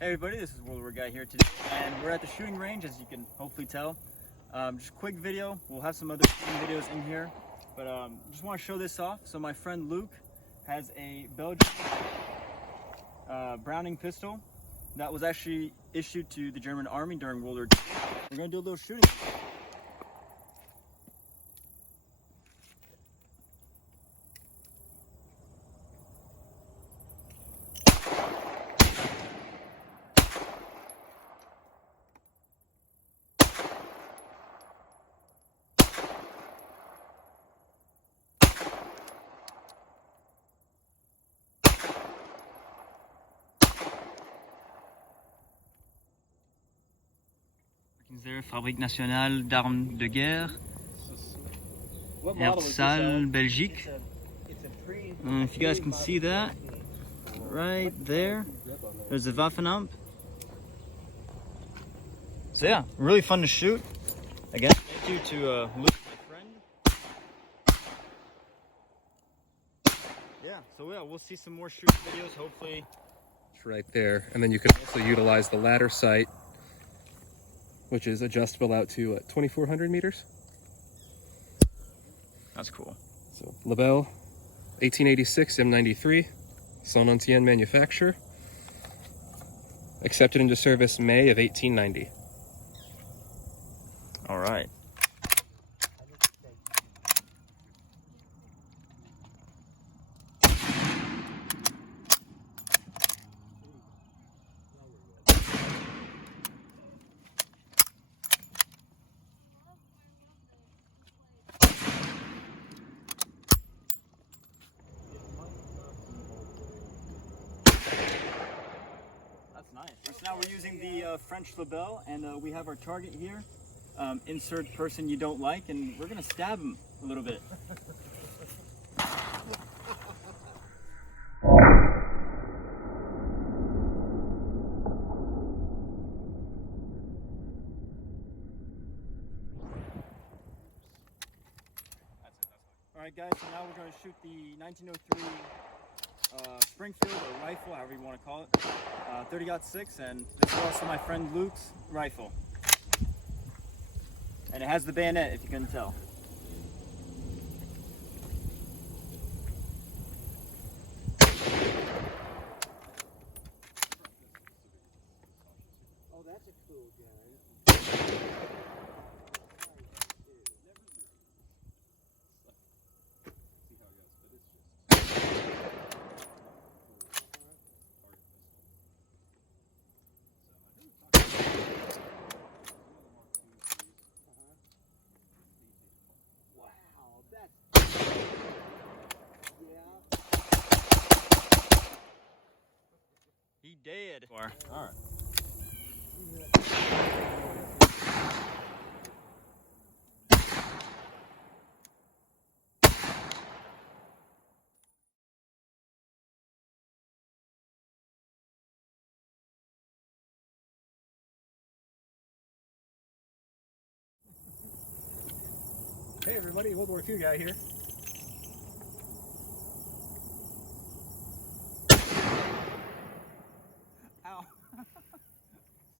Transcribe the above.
Hey everybody, this is World War Guy here today, and we're at the shooting range, as you can hopefully tell. Just a quick video. We'll have some other shooting videos in here, but just want to show this off. So my friend Luke has a Belgian Browning pistol that was actually issued to the German army during World War II. We're gonna do a little shooting. There, Fabrique Nationale d'Armes de Guerre, Herstal, Belgique. If you guys can see that, right there, there's the Waffenamt. So yeah, really fun to shoot. Again, thank you to Luke, my friend. Yeah, so yeah, we'll see some more shooting videos, hopefully. It's right there, and then you can also utilize the ladder sight, which is adjustable out to 2,400 meters. That's cool. So Lebel, 1886 M93, Son Ancien manufacture. Accepted into service May of 1890. All right. Nice. So now we're using the French Lebel, and we have our target here. Insert person you don't like, and we're gonna stab him a little bit. Alright guys, so now we're going to shoot the 1903 Springfield, or rifle, however you want to call it, 30-06, and this is also my friend Luke's rifle. And it has the bayonet, if you couldn't tell. Oh, that's a cool gun. He dead. All right. Hey everybody, World War II Guy here.